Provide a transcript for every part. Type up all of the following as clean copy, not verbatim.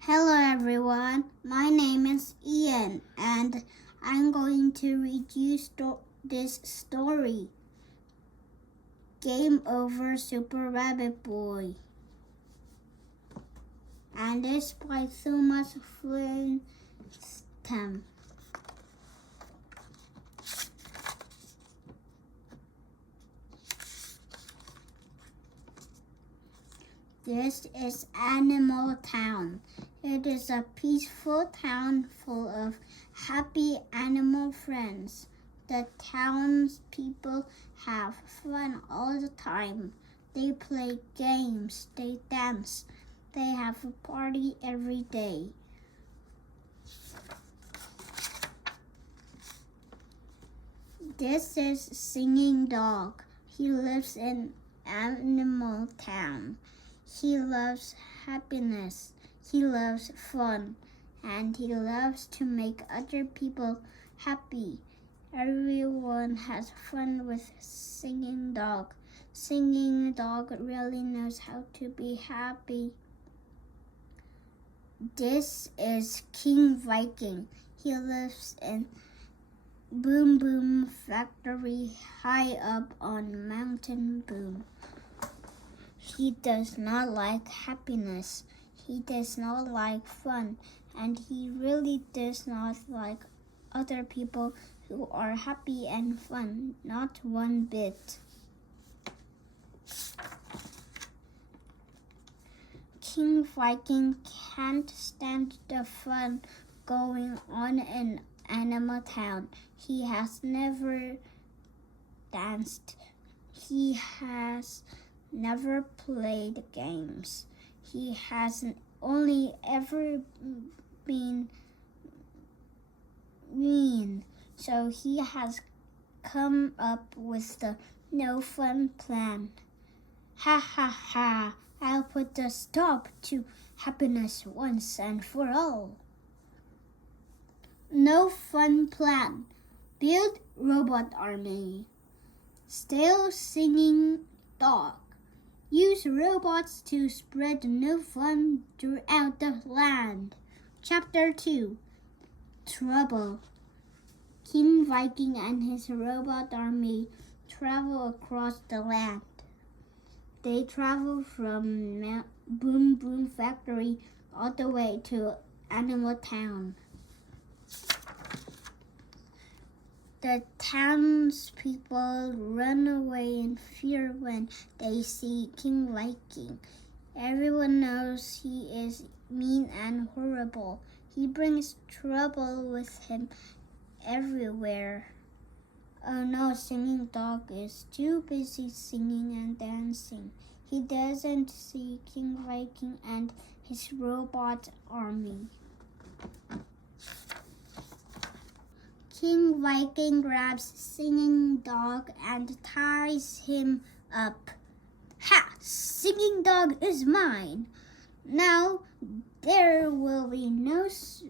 Hello everyone, my name is Ian and I'm going to read you this story. Game Over Super Rabbit Boy. And it's by Thomas Flynn. This is Animal Town. It is a peaceful town full of happy animal friends. The townspeople have fun all the time. They play games, they dance, they have a party every day. This is Singing Dog. He lives in Animal Town. He loves happiness, he loves fun, and he loves to make other people happy. Everyone has fun with Singing Dog. Singing Dog really knows how to be happy. This is King Viking. He lives in Boom Boom Factory high up on Mountain Boom. He does not like happiness. He does not like fun. And he really does not like other people who are happy and fun. Not one bit. King Viking can't stand the fun going on in Animal Town. He has never danced. He has never played games. He hasn't only ever been mean. So he has come up with the no fun plan. Ha ha ha, I'll put a stop to happiness once and for all. No fun plan. Build robot army. Still Singing Dog. Use robots to spread no fun throughout the land. Chapter 2. Trouble. King Viking and his robot army travel across the land. They travel from Boom Boom Factory all the way to Animal Town. The townspeople run away in fear when they see King Viking. Everyone knows he is mean and horrible. He brings trouble with him everywhere. Oh no, Singing Dog is too busy singing and dancing. He doesn't see King Viking and his robot army. King Viking grabs Singing Dog and ties him up. Ha! Singing Dog is mine! Now there will be no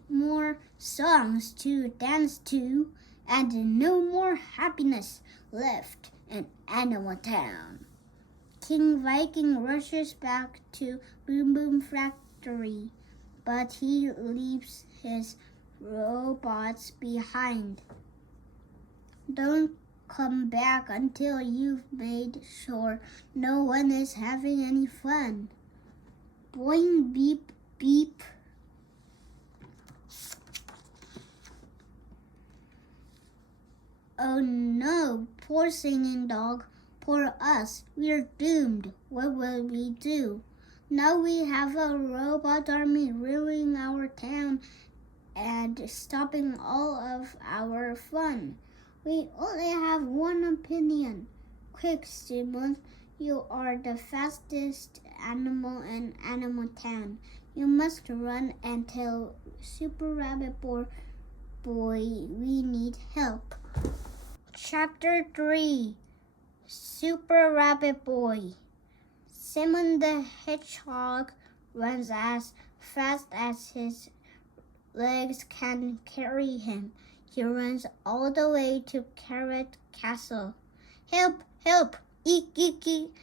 more songs to dance to and no more happiness left in Animal Town. King Viking rushes back to Boom Boom Factory, but he leaves his robots behind. Don't come back until you've made sure no one is having any fun. Boing, beep, beep. Oh no, poor Singing Dog, poor us. We're doomed. What will we do? Now we have a robot army ruining our town and stopping all of our fun. We only have one opinion. Quick, Simon, you are the fastest animal in Animal Town. You must run and tell Super Rabbit Boy we need help. Chapter 3. Super Rabbit Boy. Simon the Hedgehog runs as fast as his legs can carry him. He runs all the way to Carrot Castle. Help! Help! Eek! Eek! Eek!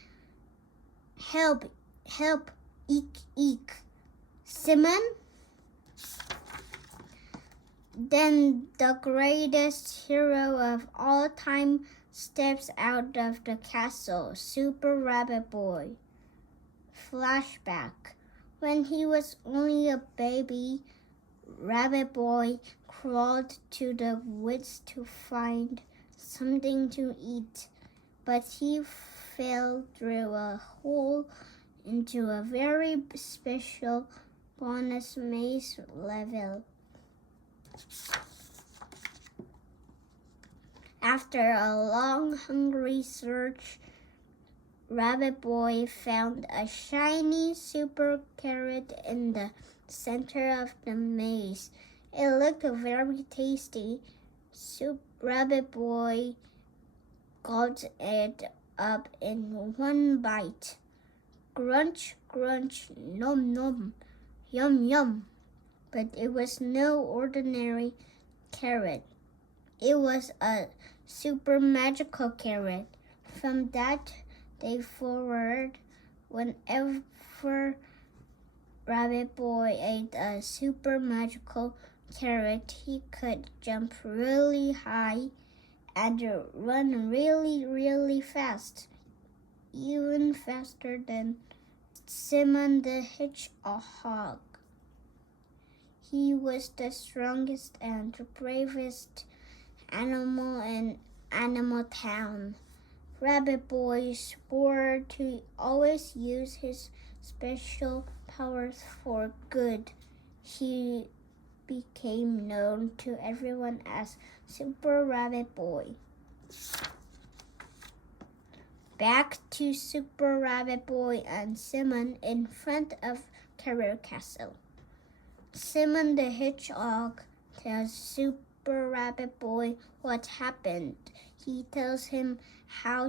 Help! Help! Eek! Eek! Simon? Then the greatest hero of all time steps out of the castle, Super Rabbit Boy. Flashback. When he was only a baby, Rabbit Boy crawled to the woods to find something to eat, but he fell through a hole into a very special bonus maze level. After a long, hungry search, Rabbit Boy found a shiny super carrot in the center of the maze. It looked very tasty. Rabbit Boy gobbled it up in one bite. Crunch, crunch, nom nom, yum yum. But it was no ordinary carrot. It was a super magical carrot. From that day forward, whenever Rabbit Boy ate a super magical carrot, he could jump really high and run really, really fast, even faster than Simon the Hedgehog. He was the strongest and bravest animal in Animal Town. Rabbit Boy swore to always use his special powers for good. He became known to everyone as Super Rabbit Boy. Back to Super Rabbit Boy and Simon in front of Carrot Castle. Simon the Hedgehog tells Super Rabbit Boy what happened. He tells him how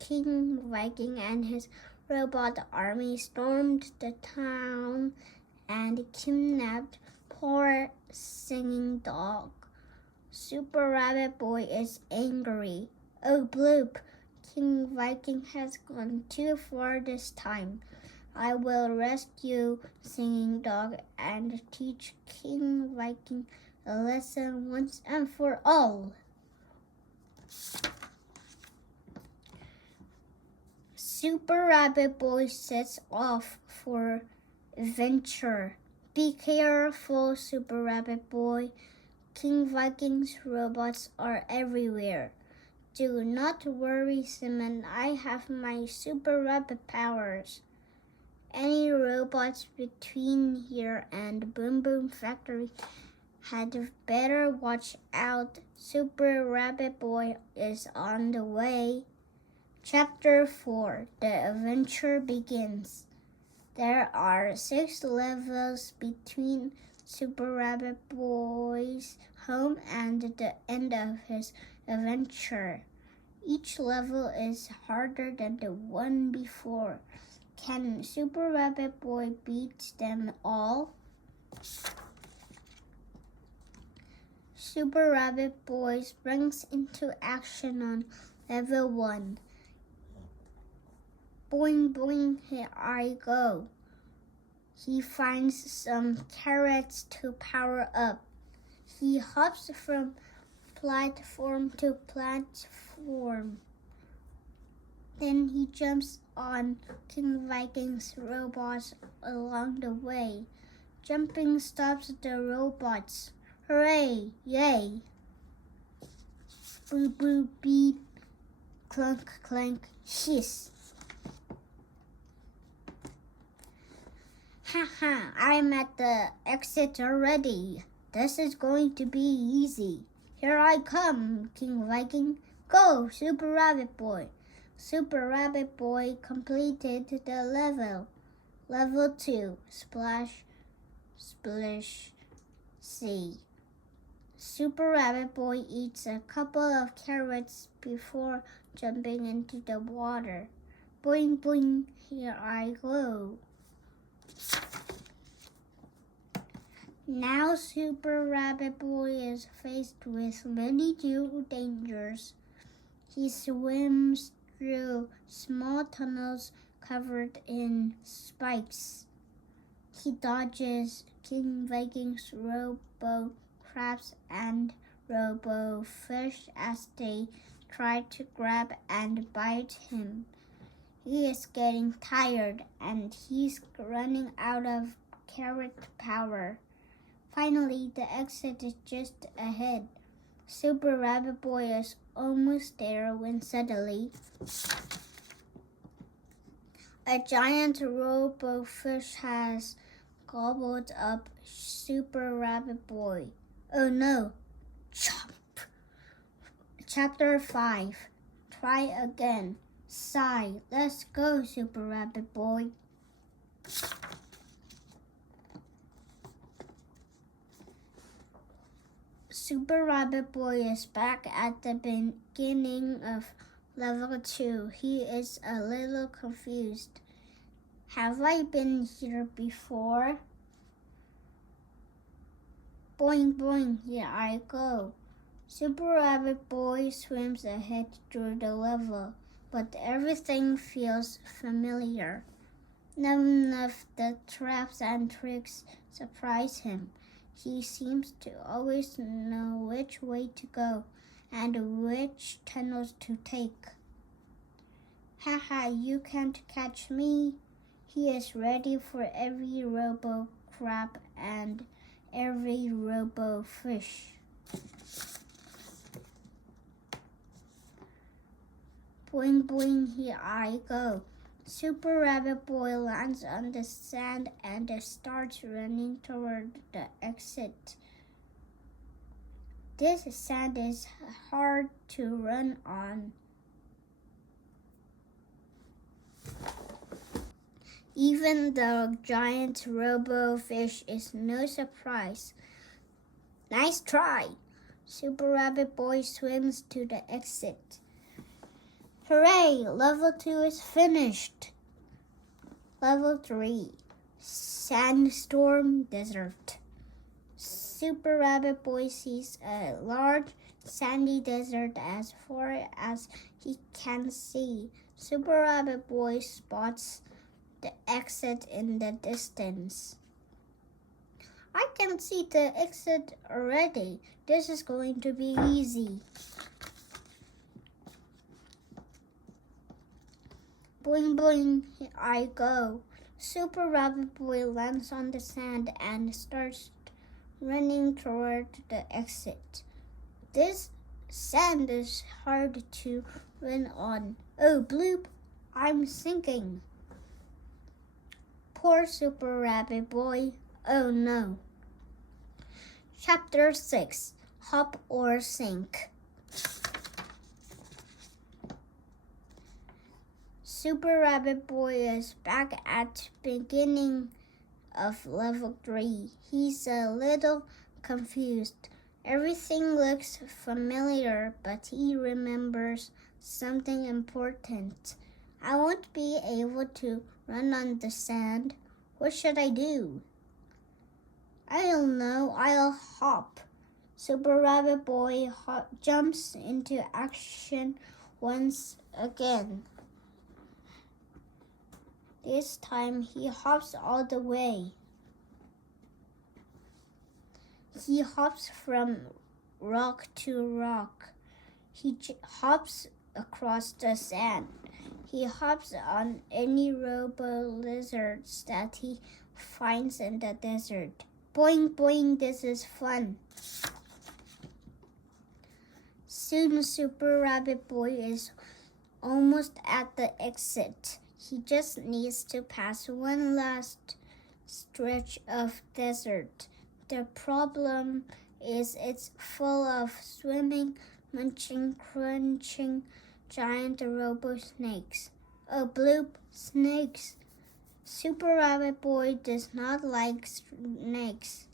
King Viking and his robot army stormed the town and kidnapped poor singing dog. Super Rabbit Boy is angry. Oh bloop, King Viking has gone too far this time. I will rescue Singing Dog and teach King Viking a lesson once and for all. Super Rabbit Boy sets off for adventure. Be careful, Super Rabbit Boy. King Viking's robots are everywhere. Do not worry, Simon. I have my Super Rabbit powers. Any robots between here and Boom Boom Factory had better watch out. Super Rabbit Boy is on the way. Chapter 4. The adventure begins. There are 6 levels between Super Rabbit Boy's home and the end of his adventure. Each level is harder than the one before. Can Super Rabbit Boy beat them all? Super Rabbit Boy springs into action on level 1. Boing boing, here I go. He finds some carrots to power up. He hops from platform to platform. Then he jumps on King Viking's robots along the way. Jumping stops the robots. Hooray! Yay! Boop boop beep. Clunk clank hiss. Haha, I'm at the exit already. This is going to be easy. Here I come, King Viking. Go, Super Rabbit Boy. Super Rabbit Boy completed the level. Level 2, Splash, Splish, Sea. Super Rabbit Boy eats a couple of carrots before jumping into the water. Boing boing, here I go. Now Super Rabbit Boy is faced with many new dangers. He swims through small tunnels covered in spikes. He dodges King Viking's robo crabs and robo-fish as they try to grab and bite him. He is getting tired and he's running out of carrot power. Finally, the exit is just ahead. Super Rabbit Boy is almost there when suddenly a giant robo-fish has gobbled up Super Rabbit Boy. Oh no! Chomp! Chapter 5. Try again. Sigh. Let's go, Super Rabbit Boy. Super Rabbit Boy is back at the beginning of level 2. He is a little confused. Have I been here before? Boing, boing, here I go. Super Rabbit Boy swims ahead through the level, but everything feels familiar. None of the traps and tricks surprise him. He seems to always know which way to go and which tunnels to take. Haha, you can't catch me. He is ready for every robo-crab and every robo-fish. Boing, boing, here I go. Super Rabbit Boy lands on the sand and starts running toward the exit. This sand is hard to run on. Even the giant robo-fish is no surprise. Nice try! Super Rabbit Boy swims to the exit. Hooray! Level 2 is finished. Level 3. Sandstorm Desert. Super Rabbit Boy sees a large sandy desert as far as he can see. Super Rabbit Boy spots the exit in the distance. I can see the exit already. This is going to be easy. Boing, boing, here I go. Super Rabbit Boy lands on the sand and starts running toward the exit. This sand is hard to run on. Oh, bloop, I'm sinking. Poor Super Rabbit Boy. Oh no. Chapter 6. Hop or Sink. Super Rabbit Boy is back at beginning of level 3. He's a little confused. Everything looks familiar, but he remembers something important. I won't be able to run on the sand. What should I do? I don't know. I'll hop. Super Rabbit Boy jumps into action once again. This time he hops all the way. He hops from rock to rock. He hops across the sand. He hops on any robo-lizards that he finds in the desert. Boing, boing, this is fun. Soon Super Rabbit Boy is almost at the exit. He just needs to pass one last stretch of desert. The problem is it's full of swimming, munching, crunching giant robo snakes. Oh, bloop, snakes. Super Rabbit Boy does not like snakes,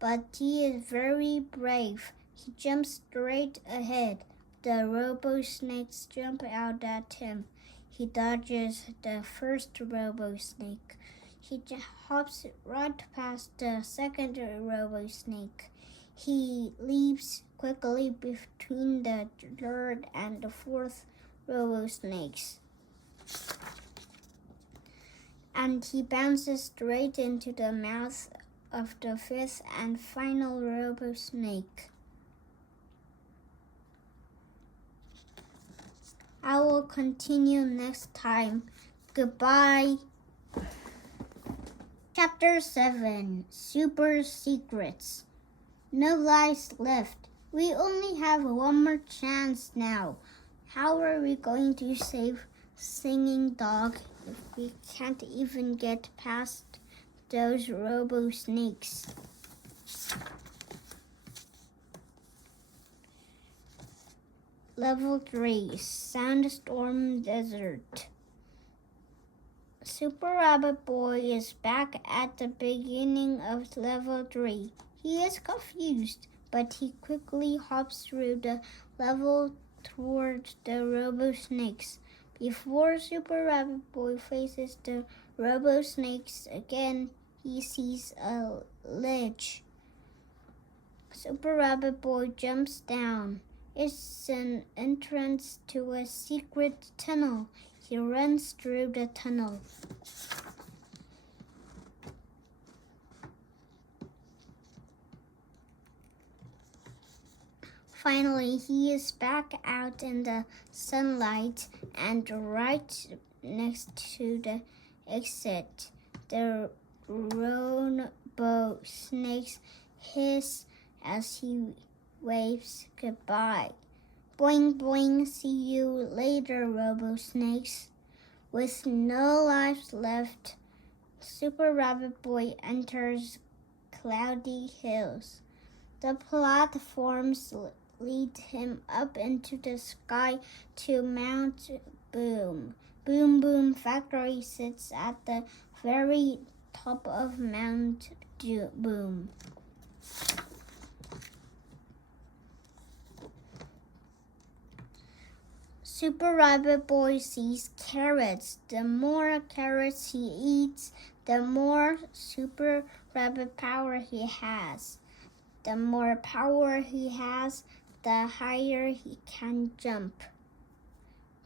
but he is very brave. He jumps straight ahead. The robo snakes jump out at him. He dodges the first robo-snake. He hops right past the second robo-snake. He leaps quickly between the third and the fourth robo-snakes. And he bounces straight into the mouth of the fifth and final robo snake. I will continue next time. Goodbye. Chapter 7, Super Secrets. No lives left. We only have one more chance now. How are we going to save Singing Dog if we can't even get past those robo snakes? Level 3, Sandstorm Desert. Super Rabbit Boy is back at the beginning of level 3. He is confused, but he quickly hops through the level towards the robo snakes. Before Super Rabbit Boy faces the robo snakes again, he sees a ledge. Super Rabbit Boy jumps down. It's an entrance to a secret tunnel. He runs through the tunnel. Finally, he is back out in the sunlight and right next to the exit. The robo snakes hiss as he waves goodbye. Boing boing, see you later, robo snakes. With no lives left, Super Rabbit Boy enters Cloudy Hills. The platforms lead him up into the sky to Mount Boom. Boom Boom Factory sits at the very top of Mount Boom. Super Rabbit Boy sees carrots. The more carrots he eats, the more Super Rabbit power he has. The more power he has, the higher he can jump.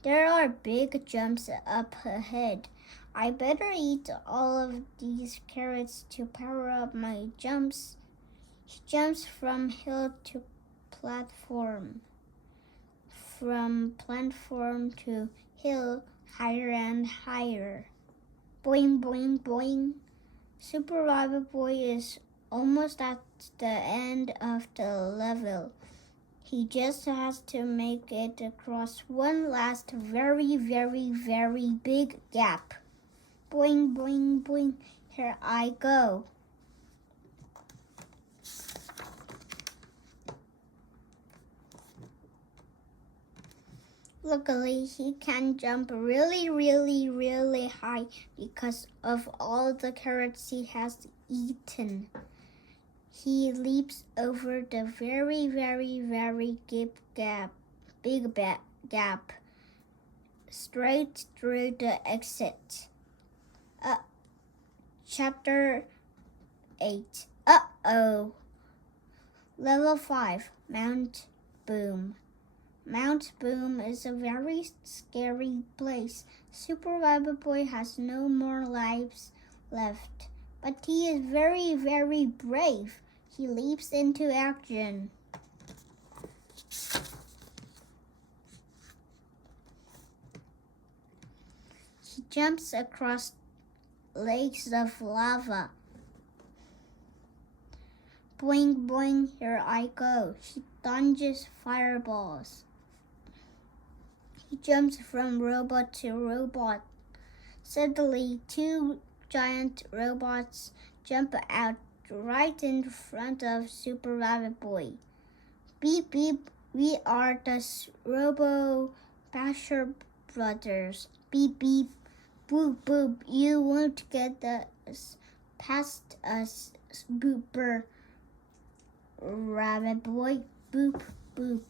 There are big jumps up ahead. I better eat all of these carrots to power up my jumps. He jumps from hill to platform. From platform to hill, higher and higher. Boing, boing, boing. Super Rabbit Boy is almost at the end of the level. He just has to make it across one last very, very, very big gap. Boing, boing, boing. Here I go. Luckily, he can jump really, really, really high because of all the carrots he has eaten. He leaps over the very, very, very big gap, straight through the exit. Chapter 8. Uh-oh. Level 5, Mount Boom. Mount Boom is a very scary place. Super Rabbit Boy has no more lives left, but he is very, very brave. He leaps into action. He jumps across lakes of lava. Boing, boing, here I go. He dodges fireballs. He jumps from robot to robot. Suddenly, two giant robots jump out right in front of Super Rabbit Boy. Beep, beep, we are the Robo Basher brothers. Beep, beep, boop, boop, you won't get us past us, Booper Rabbit Boy. Boop, boop.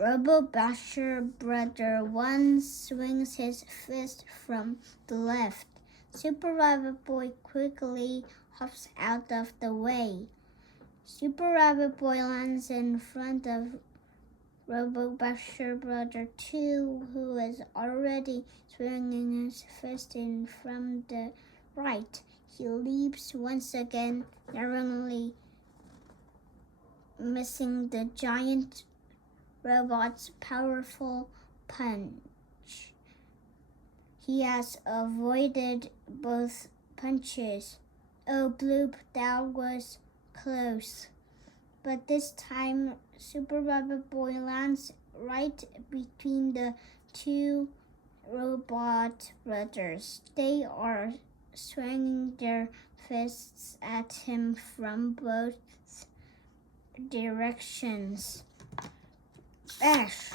Robo Basher Brother 1 swings his fist from the left. Super Rabbit Boy quickly hops out of the way. Super Rabbit Boy lands in front of Robo-Basher Brother 2, who is already swinging his fist in from the right. He leaps once again, narrowly missing the giant robot's powerful punch. He has avoided both punches. Oh, Bloop, that was close. But this time, Super Rabbit Boy lands right between the two robot brothers. They are swinging their fists at him from both directions. Bash!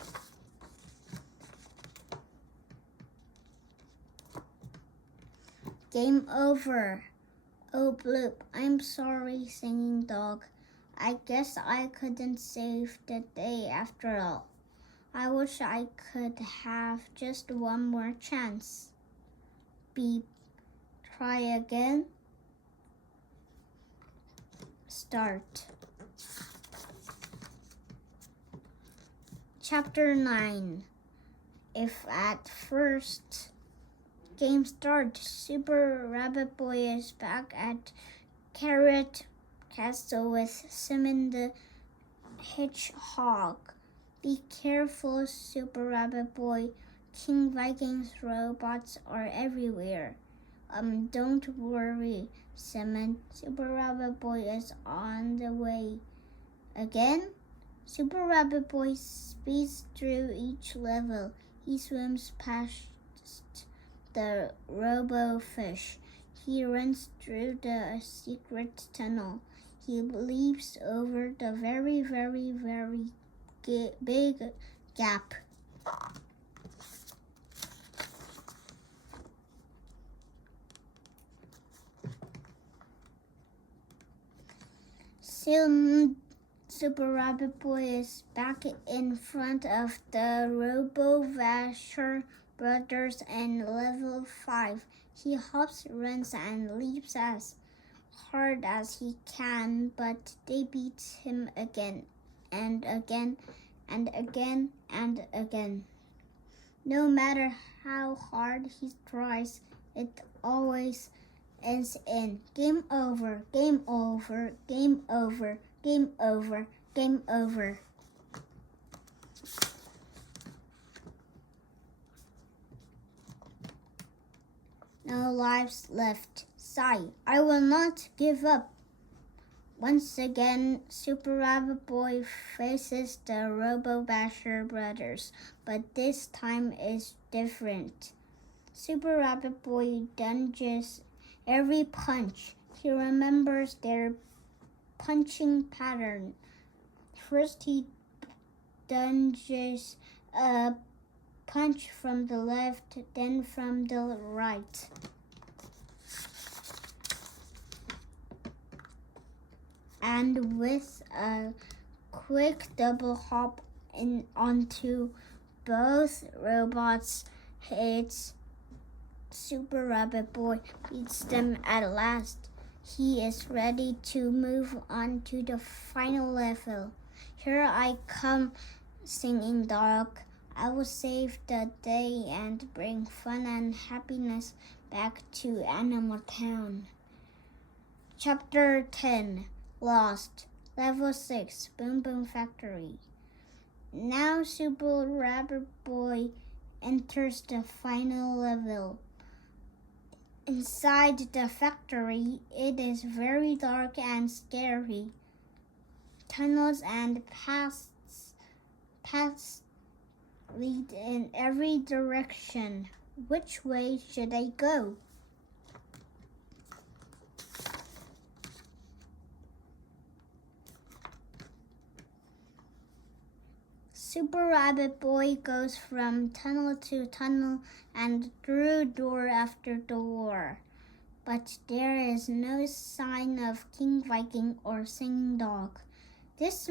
Game over. Oh, Bloop, I'm sorry, Singing Dog. I guess I couldn't save the day after all. I wish I could have just one more chance. Beep. Try again. Start. Chapter 9. If at first game start, Super Rabbit Boy is back at Carrot Castle with Simon the Hedgehog. Be careful, Super Rabbit Boy. King Viking's robots are everywhere. Don't worry, Simon. Super Rabbit Boy is on the way. Again? Super Rabbit Boy speeds through each level. He swims past the Robo-Fish. He runs through the secret tunnel. He leaps over the very, very, very big gap. Soon, Super Rabbit Boy is back in front of the Robo-Basher brothers in level 5. He hops, runs, and leaps as hard as he can, but they beat him again and again and again and again. No matter how hard he tries, it always ends in game over, game over, game over, game over, game over. No lives left. Sigh. I will not give up. Once again, Super Rabbit Boy faces the Robo-Basher brothers, but this time is different. Super Rabbit Boy dodges every punch. He remembers their punching pattern. First, he dodges a punch from the left, then from the right. And with a quick double hop onto both robots' heads, Super Rabbit Boy beats them at last. He is ready to move on to the final level. Here I come, Singing Dog. I will save the day and bring fun and happiness back to Animal Town. Chapter 10. Lost. Level 6. Boom Boom Factory. Now Super Rabbit Boy enters the final level. Inside the factory, it is very dark and scary. Tunnels and paths lead in every direction. Which way should I go? Super Rabbit Boy goes from tunnel to tunnel and through door after door. But there is no sign of King Viking or Singing Dog. This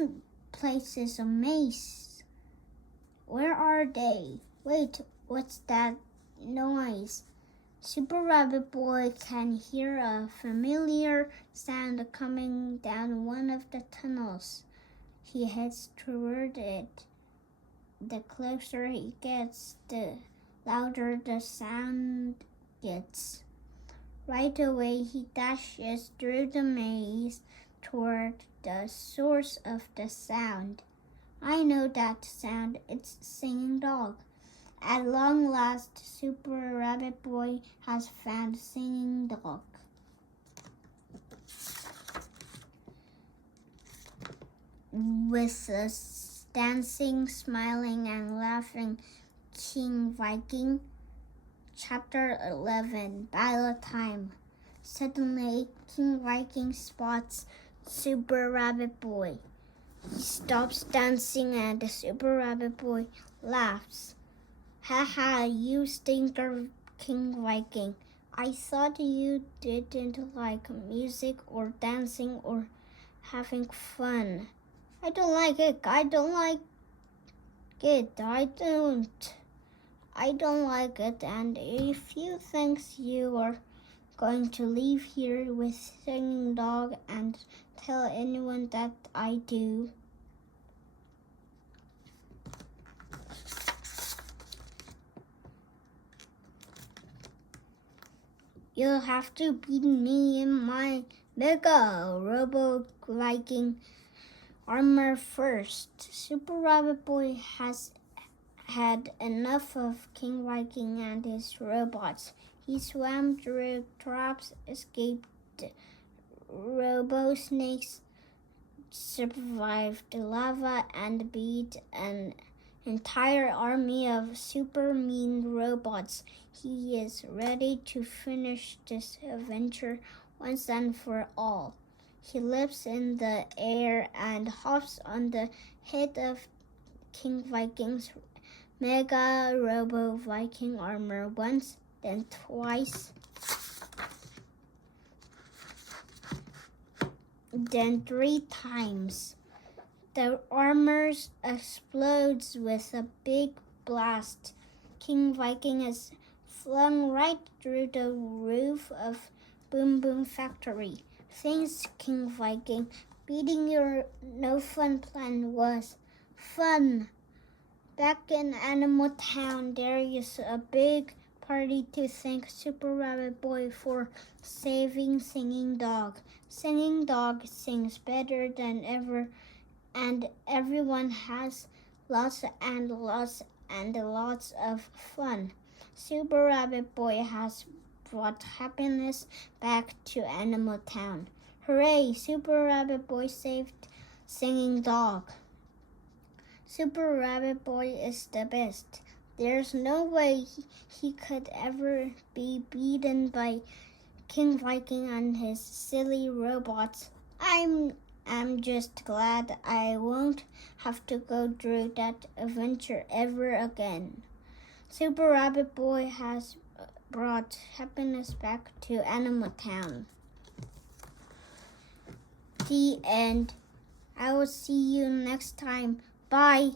place is a maze. Where are they? Wait, what's that noise? Super Rabbit Boy can hear a familiar sound coming down one of the tunnels. He heads toward it. the closer he gets, the louder the sound gets. Right away, he dashes through the maze toward the source of the sound. I know that sound. It's Singing Dog. At long last, Super Rabbit Boy has found Singing Dog. With a dancing, smiling, and laughing King Viking. Chapter 11, Battle Time. Suddenly, King Viking spots Super Rabbit Boy. He stops dancing and the Super Rabbit Boy laughs. Ha ha, you stinker, King Viking. I thought you didn't like music or dancing or having fun. I don't like it. I don't like it. And if you think you are going to leave here with Singing Dog and tell anyone that I do, you'll have to beat me in my Mega Robo Viking armor first. Super Rabbit Boy has had enough of King Viking and his robots. He swam through traps, escaped robo snakes, survived lava, and beat an entire army of super mean robots. He is ready to finish this adventure once and for all. He leaps in the air and hops on the head of King Viking's Mega Robo Viking armor once, then twice, then 3 times. The armor explodes with a big blast. King Viking is flung right through the roof of Boom Boom Factory. Thanks, King Viking. Beating your no fun plan was fun. Back in Animal Town, there is a big party to thank Super Rabbit Boy for saving Singing Dog. Singing Dog sings better than ever, and everyone has lots and lots and lots of fun. Super Rabbit Boy has brought happiness back to Animal Town. Hooray! Super Rabbit Boy saved Singing Dog. Super Rabbit Boy is the best. There's no way he could ever be beaten by King Viking and his silly robots. I'm just glad I won't have to go through that adventure ever again. Super Rabbit Boy has brought happiness back to Animal Town. The end. I will see you next time. Bye.